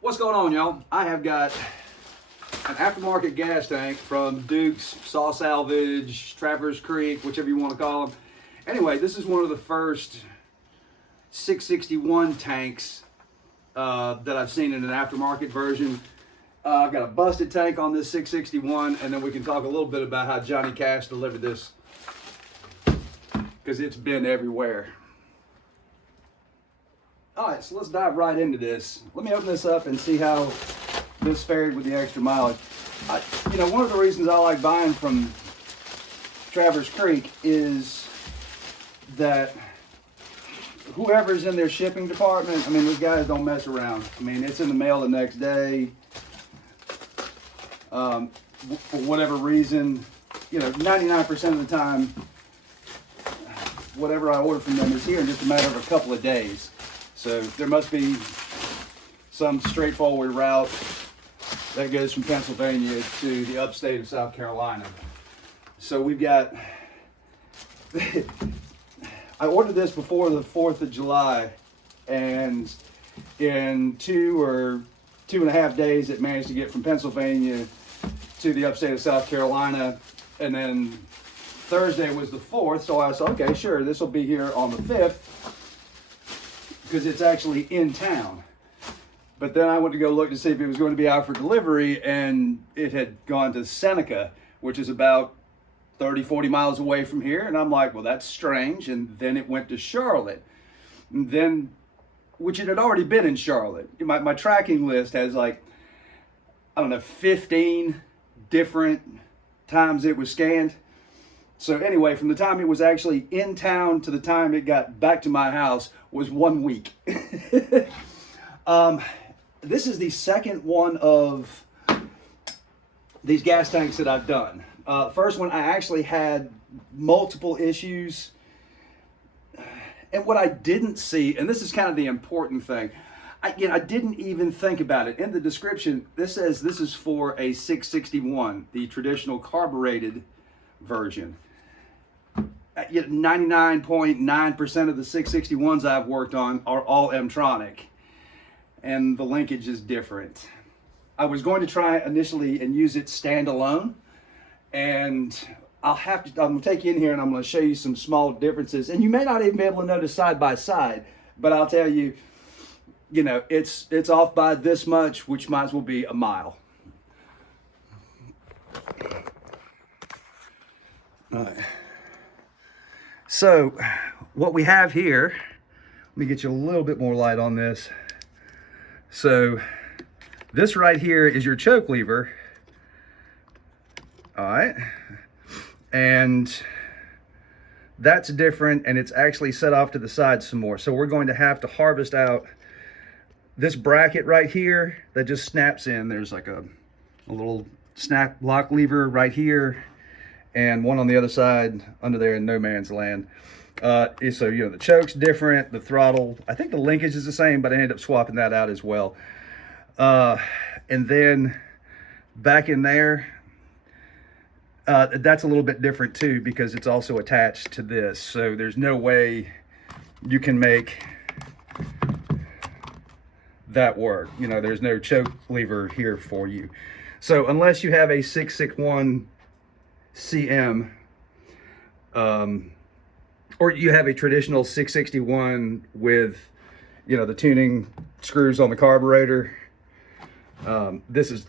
What's going on, y'all? I have got an aftermarket gas tank from Duke's, Saw Salvage, Traverse Creek, whichever you want to call them. Anyway, this is one of the first 661 tanks that I've seen in an aftermarket version. I've got a busted tank on this 661, and then we can talk a little bit about how Johnny Cash delivered this, because it's been everywhere. All right, so let's dive right into this. Let me open this up and see how this fared with the extra mileage. One of the reasons I like buying from Traverse Creek is that whoever's in their shipping department, I mean, these guys don't mess around. I mean, it's in the mail the next day. For whatever reason, 99% of the time, whatever I order from them is here in just a matter of a couple of days. So there must be some straightforward route that goes from Pennsylvania to the upstate of South Carolina. So we've got, I ordered this before the 4th of July, and in 2 or 2.5 days it managed to get from Pennsylvania to the upstate of South Carolina. And then Thursday was the 4th, so I said, okay, sure, this will be here on the 5th, because it's actually in town. But then I went to go look to see if it was going to be out for delivery, and it had gone to Seneca, which is about 30-40 miles away from here. And I'm like, well, that's strange. And then it went to Charlotte, and then, which it had already been in Charlotte. My tracking list has 15 different times it was scanned. So anyway, from the time it was actually in town to the time it got back to my house was 1 week. This is the second one of these gas tanks that I've done. First one, I actually had multiple issues. And what I didn't see, and this is kind of the important thing, I didn't even think about it. In the description, this says this is for a 661, the traditional carbureted version. 99.9% of the 661s I've worked on are all M-tronic, and the linkage is different. I was going to try initially and use it standalone, and I'm going to take you in here and I'm going to show you some small differences, and you may not even be able to notice side by side, but I'll tell you, it's off by this much, which might as well be a mile. All right. So what we have here, let me get you a little bit more light on this. So this right here is your choke lever. All right. And that's different, and it's actually set off to the side some more. So we're going to have to harvest out this bracket right here that just snaps in. There's like a little snap lock lever right here, and one on the other side under there in no man's land. So the choke's different, the throttle, I think the linkage is the same, but I ended up swapping that out as well. And then back in there, that's a little bit different too, because it's also attached to this. So there's no way you can make that work. There's no choke lever here for you. So unless you have a 661 CM, or you have a traditional 661 with, the tuning screws on the carburetor, this is,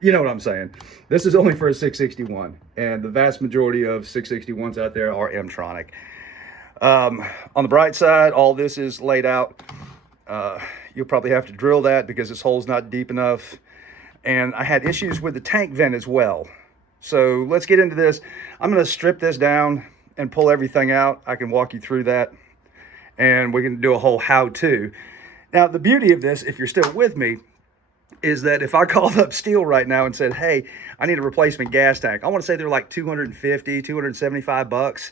you know what I'm saying. This is only for a 661, and the vast majority of 661s out there are M-tronic. On the bright side, all this is laid out. You'll probably have to drill that because this hole's not deep enough. And I had issues with the tank vent as well. So let's get into this. I'm going to strip this down and pull everything out. I can walk you through that, and we can do a whole how-to. Now, the beauty of this, if you're still with me, is that if I called up Steel right now and said, hey, I need a replacement gas tank, I want to say they're like 250, 275 bucks.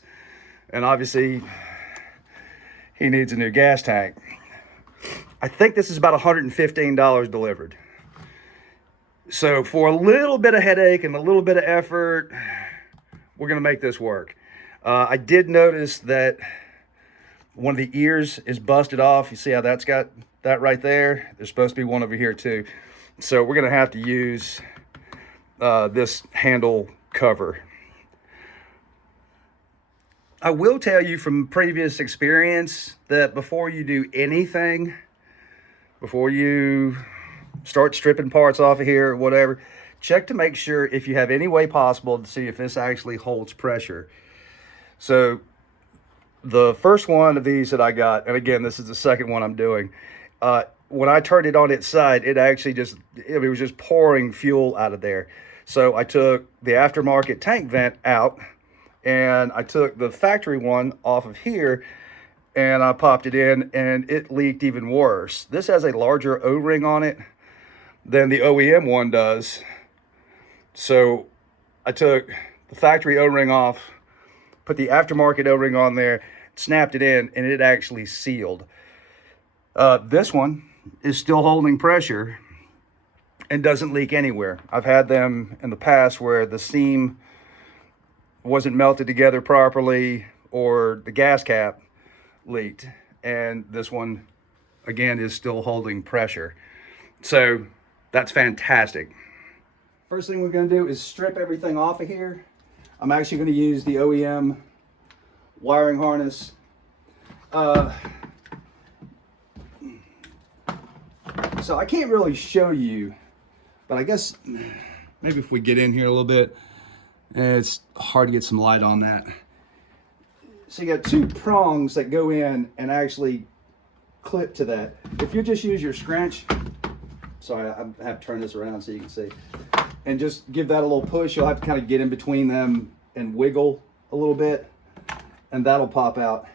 And obviously, he needs a new gas tank. I think this is about $115 delivered. So for a little bit of headache and a little bit of effort, we're going to make this work. I did notice that one of the ears is busted off. You see how that's got that right there. There's supposed to be one over here too. So we're gonna have to use this handle cover. I will tell you from previous experience that before you do anything, before you start stripping parts off of here or whatever, check to make sure if you have any way possible to see if this actually holds pressure. So the first one of these that I got, and again, this is the second one I'm doing, when I turned it on its side, it actually it was just pouring fuel out of there. So I took the aftermarket tank vent out, and I took the factory one off of here, and I popped it in, and it leaked even worse. This has a larger O-ring on it than the OEM one does. So I took the factory O-ring off, put the aftermarket O-ring on there, snapped it in, and it actually sealed. This one is still holding pressure and doesn't leak anywhere. I've had them in the past where the seam wasn't melted together properly or the gas cap leaked, and this one again is still holding pressure. So that's fantastic. First thing we're going to do is strip everything off of here. I'm actually going to use the OEM wiring harness. So I can't really show you, but I guess maybe if we get in here a little bit, it's hard to get some light on that. So you got two prongs that go in and actually clip to that. If you just use your scrunch, sorry, I have to turn this around so you can see, and just give that a little push, you'll have to kind of get in between them and wiggle a little bit, and that'll pop out.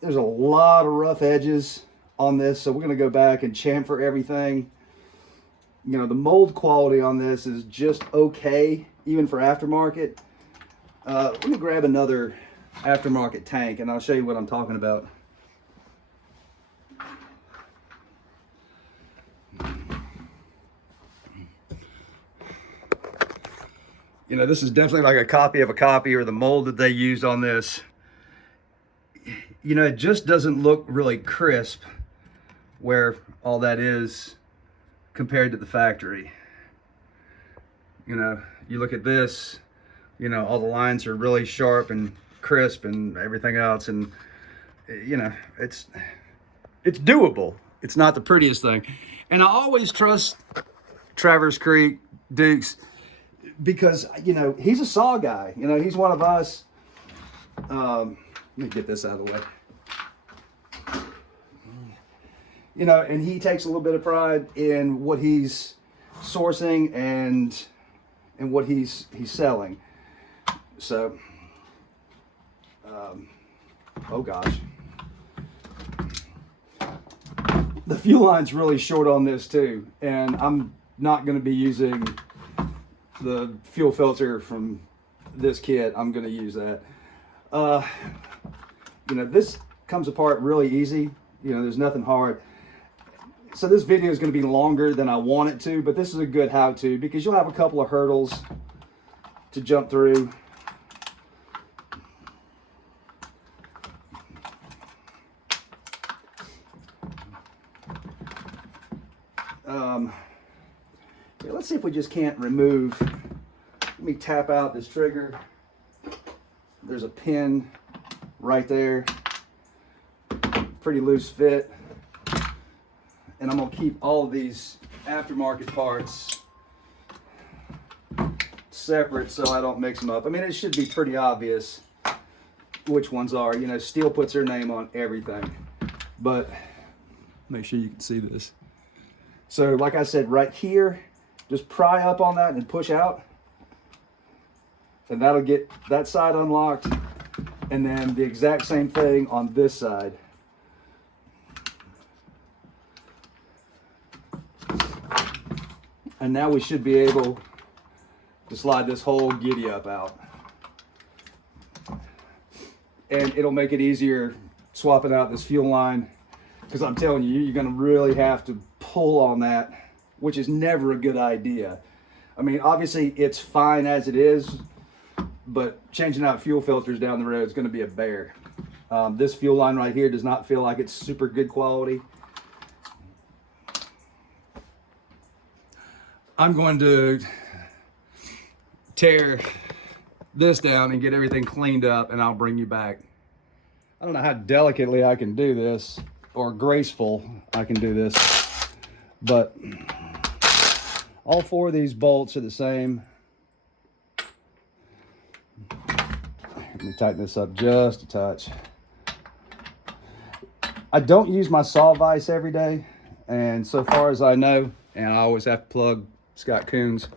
There's a lot of rough edges on this, so we're going to go back and chamfer everything. You know, the mold quality on this is just okay, even for aftermarket. Let me grab another aftermarket tank and I'll show you what I'm talking about. You know, this is definitely like a copy of a copy, or the mold that they used on this. You know, it just doesn't look really crisp where all that is compared to the factory. You know, you look at this, you know, all the lines are really sharp and crisp and everything else, and you know, it's doable. It's not the prettiest thing. And I always trust Traverse Creek Dukes because, you know, he's a saw guy. You know, he's one of us. Let me get this out of the way. You know, and he takes a little bit of pride in what he's sourcing and what he's selling. So, oh gosh. The fuel line's really short on this too, and I'm not going to be using the fuel filter from this kit. I'm going to use that. You know, this comes apart really easy. You know, there's nothing hard. So this video is going to be longer than I want it to, but this is a good how-to because you'll have a couple of hurdles to jump through. Yeah, let's see if we just can't remove. Let me tap out this trigger. There's a pin right there. Pretty loose fit. And I'm going to keep all of these aftermarket parts separate so I don't mix them up. I mean, it should be pretty obvious which ones are. You know, Steel puts their name on everything. But make sure you can see this. So like I said, right here, just pry up on that and push out. And that'll get that side unlocked. And then the exact same thing on this side. And now we should be able to slide this whole giddy up out. And it'll make it easier swapping out this fuel line, because I'm telling you, you're gonna really have to pull on that, which is never a good idea. I mean, obviously it's fine as it is, but changing out fuel filters down the road is gonna be a bear. This fuel line right here does not feel like it's super good quality. I'm going to tear this down and get everything cleaned up, and I'll bring you back. I don't know how delicately I can do this, or graceful I can do this, but all four of these bolts are the same. Let me tighten this up just a touch. I don't use my saw vise every day, and so far as I know, and I always have to plug Scott Coons.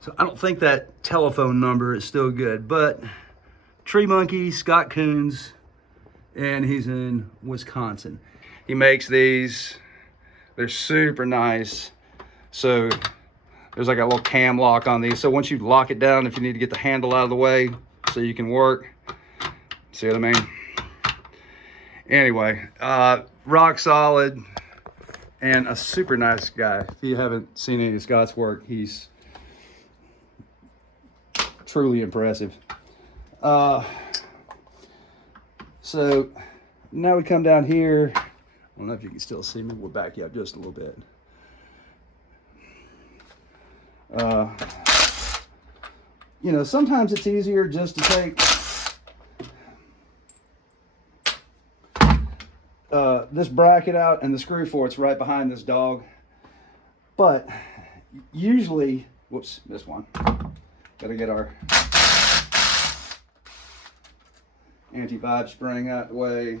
So I don't think that telephone number is still good, but Tree Monkey, Scott Coons, and he's in Wisconsin. He makes these, they're super nice. So there's like a little cam lock on these. So once you lock it down, if you need to get the handle out of the way so you can work, see what I mean? Anyway, rock solid and a super nice guy. If you haven't seen any of Scott's work, he's truly impressive. So now we come down here. I don't know if you can still see me. We'll back you up just a little bit. You know, sometimes it's easier just to take this bracket out, and the screw for it's right behind this dog. But usually, whoops, this one. Gotta get our anti-vibe spring out of the way,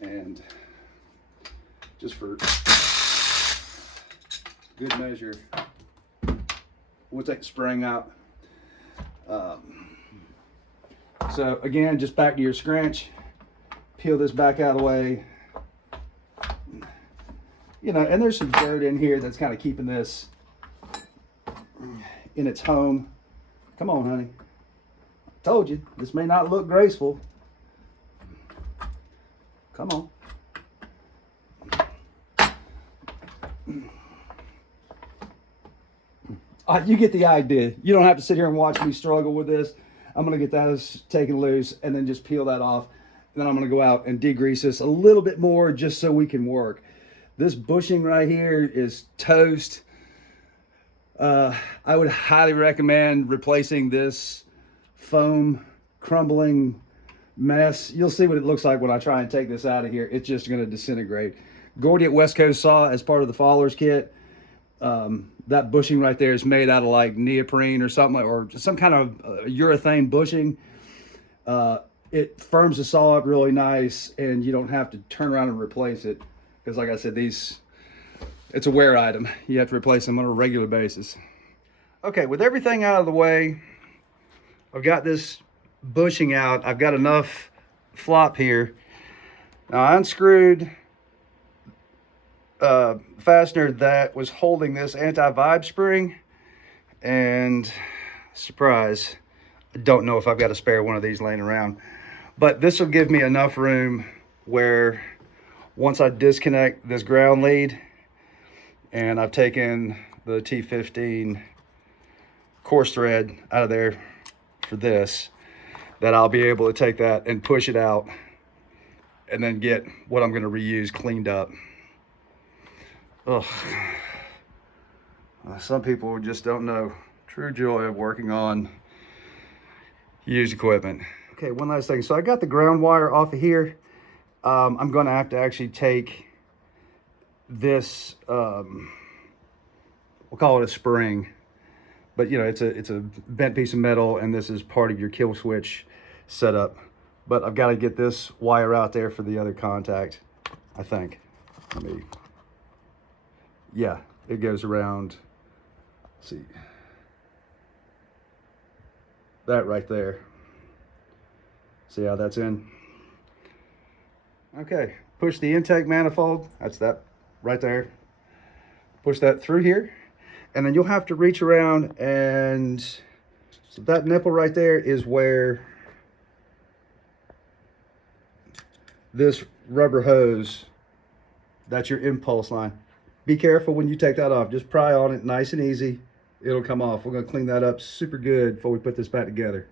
and just for good measure, we'll take the spring out. So again, just back to your scrunch, peel this back out of the way. You know, and there's some dirt in here that's kind of keeping this in its home. Come on, honey. Told you, this may not look graceful. Come on. You get the idea. You don't have to sit here and watch me struggle with this. I'm going to get that taken loose and then just peel that off. And then I'm going to go out and degrease this a little bit more just so we can work. This bushing right here is toast. I would highly recommend replacing this foam crumbling mess. You'll see what it looks like when I try and take this out of here. It's just going to disintegrate. Gordy at West Coast saw, as part of the Fowler's kit, that bushing right there is made out of like neoprene or something, or some kind of urethane bushing. It firms the saw up really nice, and you don't have to turn around and replace it, because like I said, it's a wear item. You have to replace them on a regular basis. Okay, with everything out of the way, I've got this bushing out. I've got enough flop here. Now I unscrewed fastener that was holding this anti-vibe spring, and surprise, I don't know if I've got a spare one of these laying around, but this will give me enough room where once I disconnect this ground lead and I've taken the T15 coarse thread out of there for this, that I'll be able to take that and push it out and then get what I'm going to reuse cleaned up. Ugh. Some people just don't know true joy of working on used equipment. Okay, one last thing. So I got the ground wire off of here. I'm going to have to actually take this, we'll call it a spring, but you know, it's a bent piece of metal, and this is part of your kill switch setup. But I've got to get this wire out there for the other contact, I think. Let me, yeah, it goes around, let's see, that right there. See how that's in? Okay, push the intake manifold, that's that right there. Push that through here, and then you'll have to reach around, and so that nipple right there is where this rubber hose, that's your impulse line. Be careful when you take that off. Just pry on it nice and easy. It'll come off. We're going to clean that up super good before we put this back together.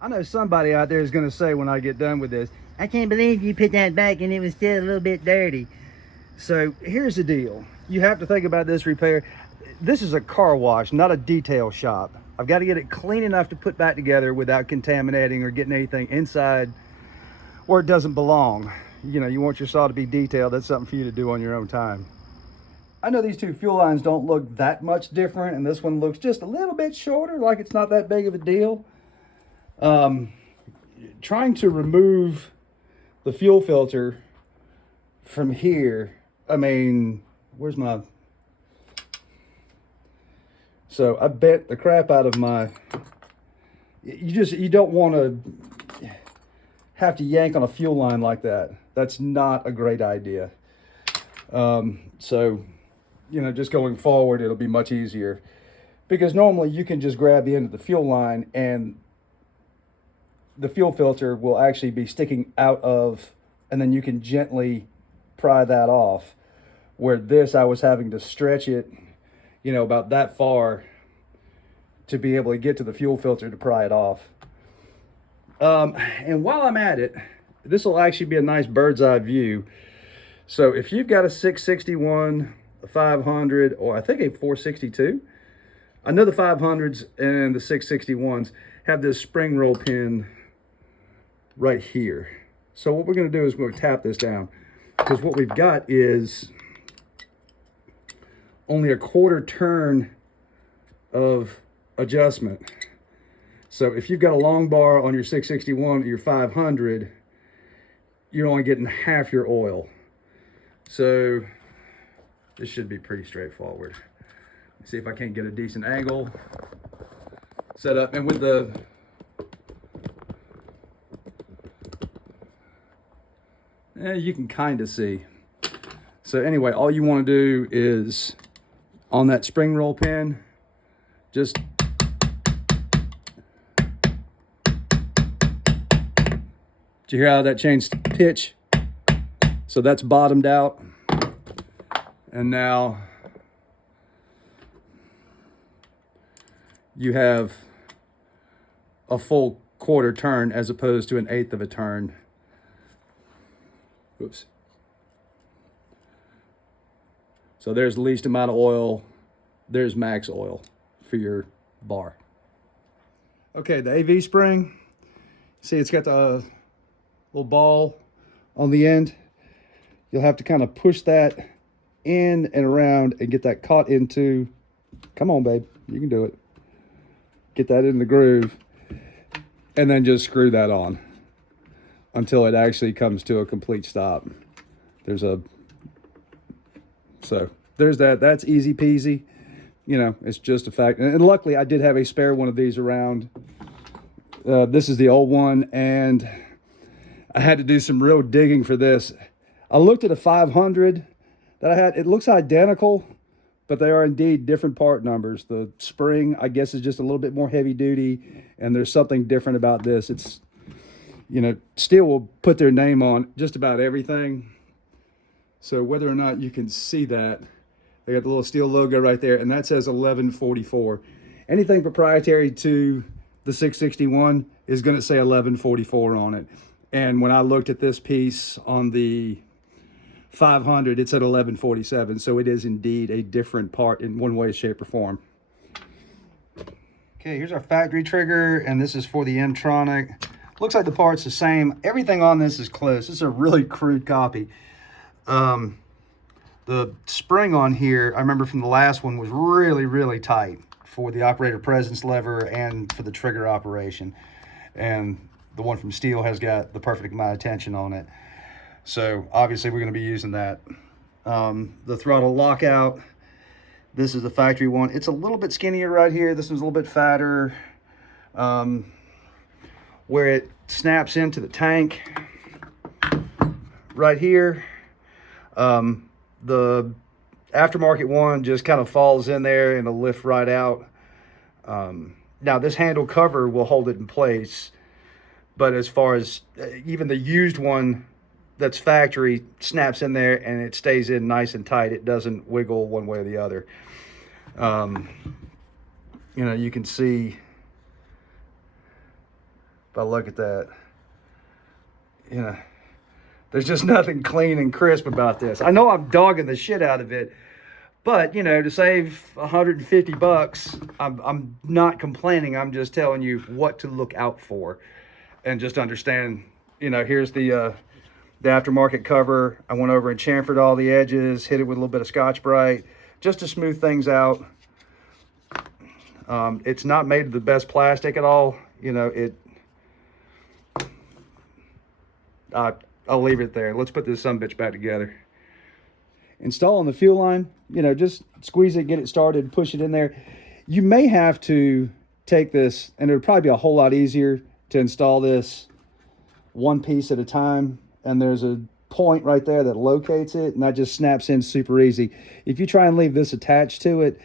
I know somebody out there is going to say when I get done with this, I can't believe you put that back and it was still a little bit dirty. So here's the deal. You have to think about this repair. This is a car wash, not a detail shop. I've got to get it clean enough to put back together without contaminating or getting anything inside where it doesn't belong. You know, you want your saw to be detailed. That's something for you to do on your own time. I know these two fuel lines don't look that much different, and this one looks just a little bit shorter, like it's not that big of a deal. Trying to remove the fuel filter from here, I mean, where's my... So I bent the crap out of my... You don't want to have to yank on a fuel line like that. That's not a great idea. So, you know, just going forward, it'll be much easier. Because normally you can just grab the end of the fuel line and the fuel filter will actually be sticking out of, and then you can gently pry that off. Where this, I was having to stretch it, you know, about that far to be able to get to the fuel filter to pry it off. And while I'm at it, this will actually be a nice bird's eye view. So if you've got a 661, a 500, or I think a 462, I know the 500s and the 661s have this spring roll pin right here. So what we're going to do is we're going to tap this down, because what we've got is only a quarter turn of adjustment. So if you've got a long bar on your 661 or your 500, you're only getting half your oil. So this should be pretty straightforward. Let's see if I can't get a decent angle set up. And with the you can kind of see. So anyway, all you want to do is on that spring roll pin, just did you hear how that changed pitch? So that's bottomed out. And now you have a full quarter turn as opposed to an eighth of a turn. Oops. So there's the least amount of oil. There's max oil for your bar. Okay, the AV spring. See, it's got the little ball on the end. You'll have to kind of push that in and around and get that caught into, come on babe, you can do it. Get that in the groove and then just screw that on until it actually comes to a complete stop. So there's that. That's easy peasy. You know, it's just a fact. And luckily I did have a spare one of these around. This is the old one, and I had to do some real digging for this. I looked at a 500 that I had. It looks identical, but they are indeed different part numbers. The spring, I guess, is just a little bit more heavy duty, and there's something different about this. It's, you know, Steel will put their name on just about everything. So whether or not you can see that, they got the little Steel logo right there, and that says 1144. Anything proprietary to the 661 is going to say 1144 on it. And when I looked at this piece on the 500, it said 1147. So it is indeed a different part in one way, shape, or form. Okay, here's our factory trigger, and this is for the M-tronic. Looks like the part's the same. Everything on this is close. This is a really crude copy. The spring on here, I remember from the last one, was really, really tight for the operator presence lever and for the trigger operation. And the one from Steel has got the perfect amount of tension on it. So obviously we're going to be using that. The throttle lockout, this is the factory one. It's a little bit skinnier right here. This one's a little bit fatter. Where it snaps into the tank right here. The aftermarket one just kind of falls in there and it'll lift right out. Now this handle cover will hold it in place, but as far as even the used one that's factory snaps in there and it stays in nice and tight. It doesn't wiggle one way or the other. You know, you can see, if I look at that, you know, There's just nothing clean and crisp about this. I know I'm dogging the shit out of it, but you know, to save 150 bucks, I'm not complaining. I'm just telling you what to look out for, and just understand. You know, here's the aftermarket cover. I went over and chamfered all the edges, hit it with a little bit of Scotch-Brite, just to smooth things out. It's not made of the best plastic at all. You know, I'll leave it there. Let's put this sumbitch back together. Installing the fuel line, you know, just squeeze it, get it started, push it in there. You may have to take this, and it would probably be a whole lot easier to install this one piece at a time. And there's a point right there that locates it, and that just snaps in super easy. If you try and leave this attached to it,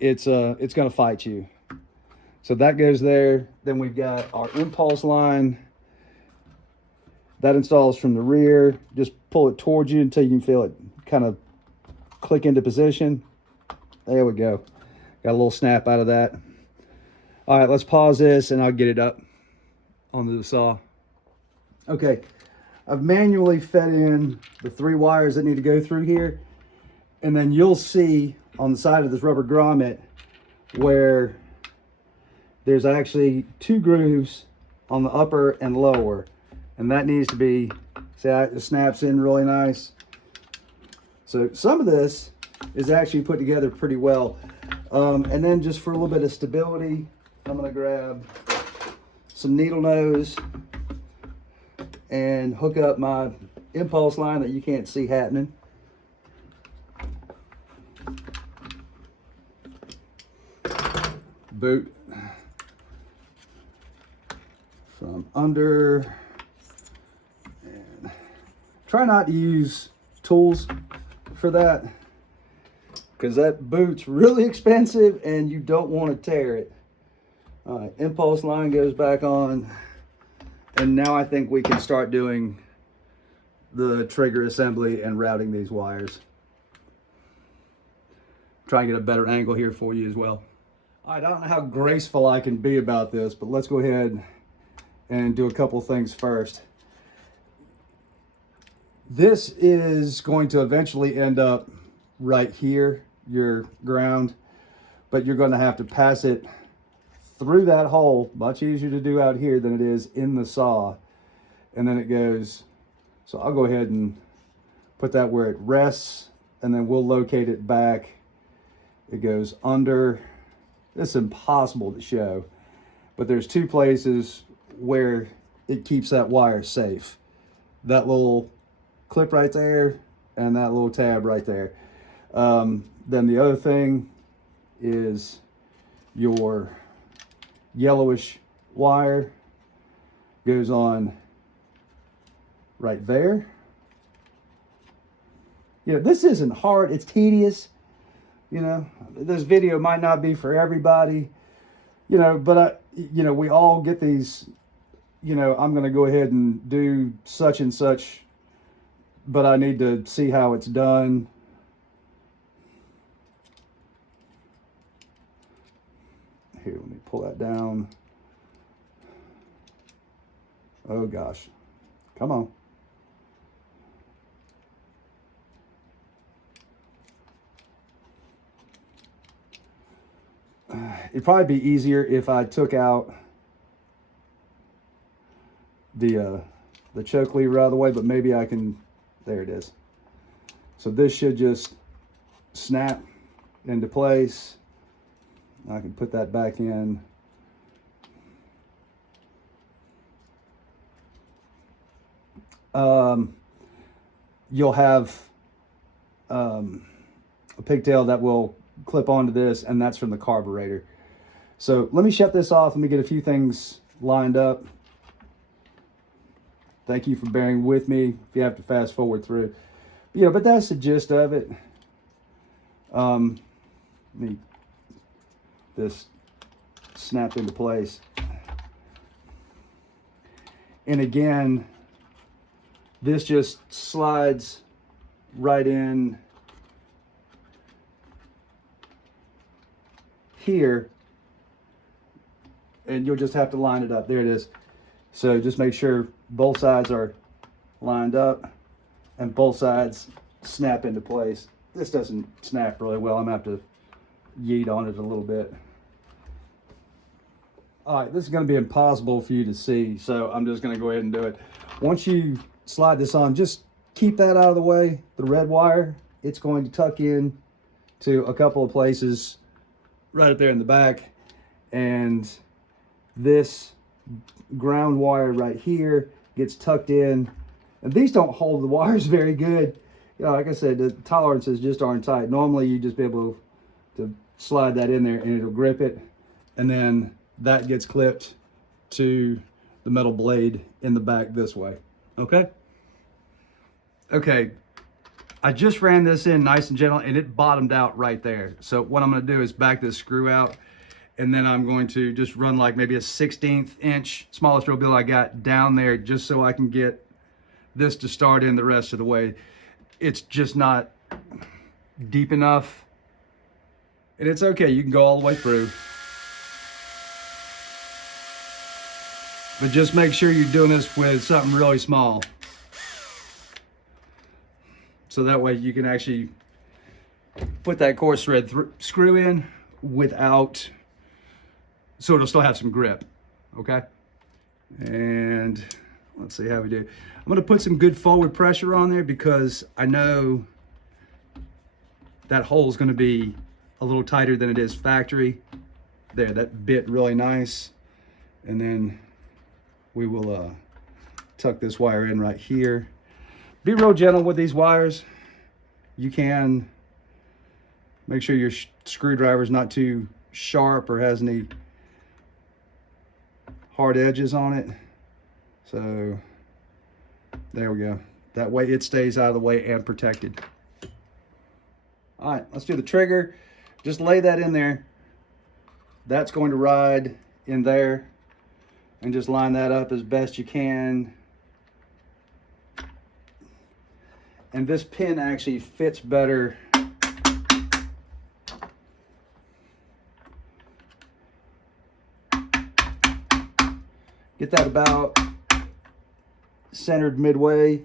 it's going to fight you. So that goes there. Then we've got our impulse line. That installs from the rear. Just pull it towards you until you can feel it kind of click into position. There we go. Got a little snap out of that. All right, let's pause this and I'll get it up onto the saw. Okay, I've manually fed in the 3 wires that need to go through here. And then you'll see on the side of this rubber grommet where there's actually 2 grooves on the upper and lower. And that needs to be, see how it snaps in really nice. So some of this is actually put together pretty well. And then just for a little bit of stability, I'm gonna grab some needle nose and hook up my impulse line that you can't see happening. Boot from under. And try not to use tools for that, because that boot's really expensive and you don't want to tear it. All right, impulse line goes back on, and now I think we can start doing the trigger assembly and routing these wires. Try and get a better angle here for you as well. All right, I don't know how graceful I can be about this, but let's go ahead and do a couple things first. This is going to eventually end up right here, your ground, but you're going to have to pass it through that hole. Much easier to do out here than it is in the saw. And then it goes, so I'll go ahead and put that where it rests, and then we'll locate it back. It goes under. It's impossible to show, but there's 2 places where it keeps that wire safe. That little clip right there and that little tab right there. Then the other thing is your yellowish wire goes on right there. You know, this isn't hard, it's tedious. You know, this video might not be for everybody, you know, but you know, we all get these, you know, I'm going to go ahead and do such and such, but I need to see how it's done. Here, let me pull that down. Oh gosh, come on. It'd probably be easier if I took out the choke lever out of the way, but maybe I can, there it is. So this should just snap into place. I can put that back in. You'll have a pigtail that will clip onto this, and that's from the carburetor. So let me shut this off. Let me get a few things lined up. Thank you for bearing with me if you have to fast forward through. You know, but that's the gist of it. This snapped into place. And again, this just slides right in here, and you'll just have to line it up. There it is. So just make sure both sides are lined up. and both sides snap into place. This doesn't snap really well. I'm gonna have to yeet on it a little bit. All right, this is gonna be impossible for you to see, so I'm just gonna go ahead and do it. Once you slide this on, just keep that out of the way. The red wire, it's going to tuck in to a couple of places right up there in the back. And this ground wire right here gets tucked in. And these don't hold the wires very good. You know, like I said, the tolerances just aren't tight. Normally you just be able to slide that in there and it'll grip it. And then that gets clipped to the metal blade in the back this way. Okay? Okay, I just ran this in nice and gentle and it bottomed out right there. So what I'm gonna do is back this screw out, and then I'm going to just run like maybe a 1/16 inch, smallest drill bill I got, down there just so I can get this to start in the rest of the way. It's just not deep enough. And it's okay, you can go all the way through. But just make sure you're doing this with something really small. So that way you can actually put that coarse thread screw in without, so it'll still have some grip, okay? And let's see how we do. I'm gonna put some good forward pressure on there because I know that hole is gonna be a little tighter than it is factory. There, that bit really nice. And then we will tuck this wire in right here. Be real gentle with these wires. You can make sure your screwdriver is not too sharp or has any hard edges on it. So there we go. That way it stays out of the way and protected. All right, let's do the trigger. Just lay that in there. That's going to ride in there, and just line that up as best you can. And this pin actually fits better get that about centered midway.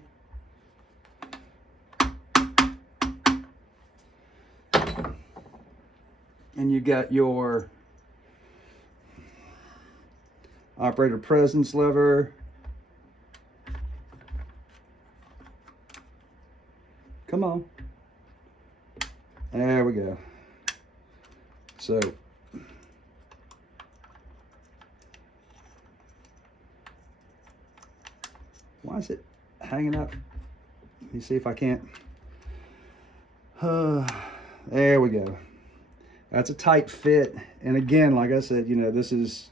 And you got your operator presence lever. Come on. There we go. So why is it hanging up? Let me see if I can't. There we go. That's a tight fit. And again, like I said, you know, this is,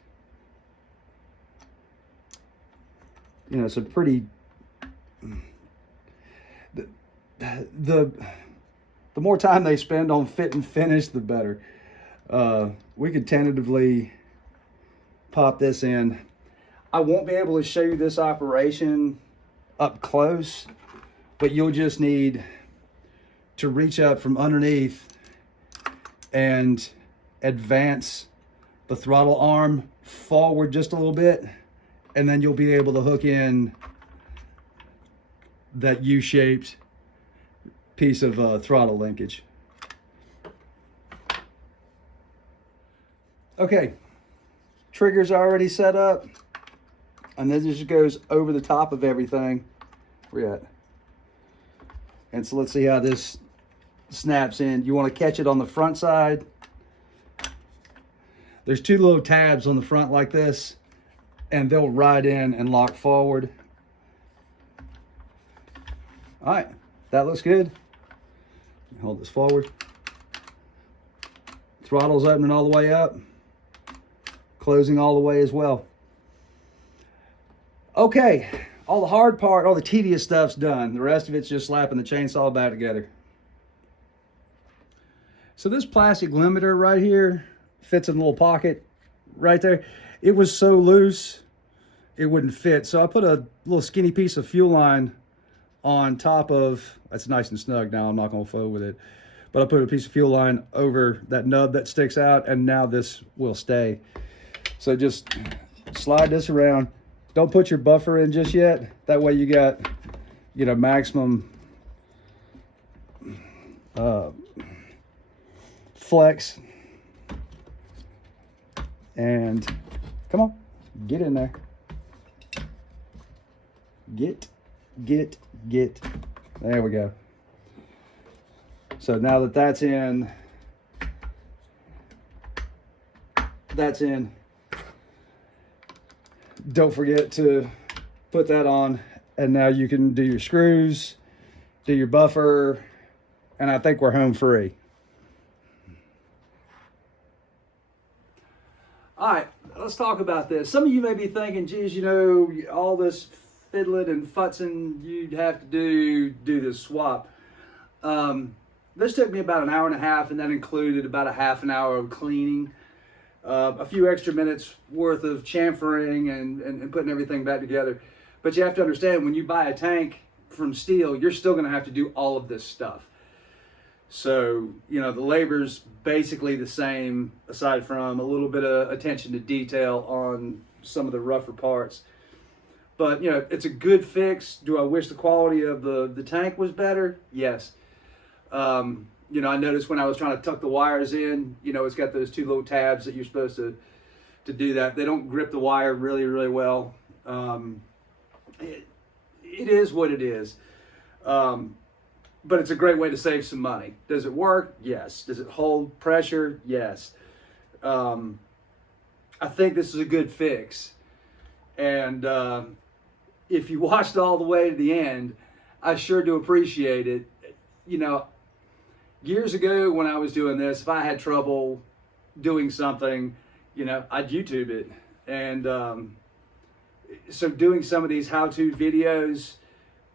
you know, it's a pretty, the more time they spend on fit and finish, the better. We could tentatively pop this in. I won't be able to show you this operation up close, but you'll just need to reach up from underneath and advance the throttle arm forward just a little bit, and then you'll be able to hook in that U-shaped piece of throttle linkage. Okay, trigger's already set up, and then it just goes over the top of everything. Where you at? And so let's see how this snaps in. You want to catch it on the front side. There's two little tabs on the front like this, and they'll ride in and lock forward. All right, that looks good. Hold this forward. Throttle's opening all the way up, closing all the way as well. Okay, all the hard part, all the tedious stuff's done. The rest of it's just slapping the chainsaw back together. So this plastic limiter right here fits in a little pocket right there. It was so loose, it wouldn't fit. So I put a little skinny piece of fuel line on top of, that's nice and snug now, I'm not gonna fool with it. But I put a piece of fuel line over that nub that sticks out, and now this will stay. So just slide this around. Don't put your buffer in just yet. That way you got, you know, maximum flex, and come on, get in there. Get. There we go. So now that that's in, don't forget to put that on, and now you can do your screws, do your buffer, and I think we're home free. All right, let's talk about this. Some of you may be thinking, geez, you know, all this fiddling and futzing you'd have to do this swap. This took me about an hour and a half, and that included about a half an hour of cleaning, a few extra minutes worth of chamfering and putting everything back together. But you have to understand, when you buy a tank from steel, you're still going to have to do all of this stuff. So, you know, the labor's basically the same, aside from a little bit of attention to detail on some of the rougher parts. But, you know, it's a good fix. Do I wish the quality of the tank was better? Yes. You know, I noticed when I was trying to tuck the wires in, you know, it's got those two little tabs that you're supposed to do that. They don't grip the wire really well. It is what it is. But it's a great way to save some money. Does it work? Yes. Does it hold pressure? Yes. I think this is a good fix. And if you watched all the way to the end, I sure do appreciate it. You know, years ago when I was doing this, if I had trouble doing something, you know, I'd YouTube it. And so doing some of these how-to videos,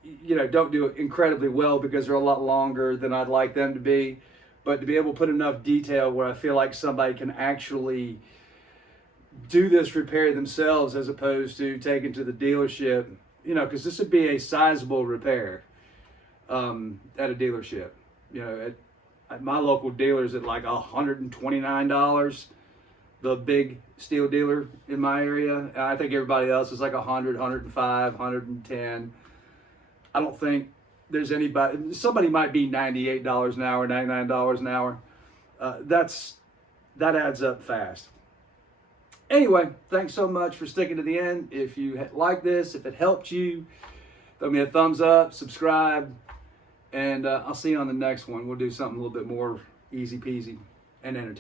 you know, don't do it incredibly well because they're a lot longer than I'd like them to be. But to be able to put enough detail where I feel like somebody can actually do this repair themselves as opposed to taking to the dealership, you know, because this would be a sizable repair at a dealership. You know, at my local dealer's at like $129, the big steel dealer in my area. And I think everybody else is like 100, 105, 110. I don't think there's anybody, somebody might be $98 an hour, $99 an hour. That adds up fast. Anyway, thanks so much for sticking to the end. If you like this, if it helped you, throw me a thumbs up, subscribe, and I'll see you on the next one. We'll do something a little bit more easy peasy and entertaining.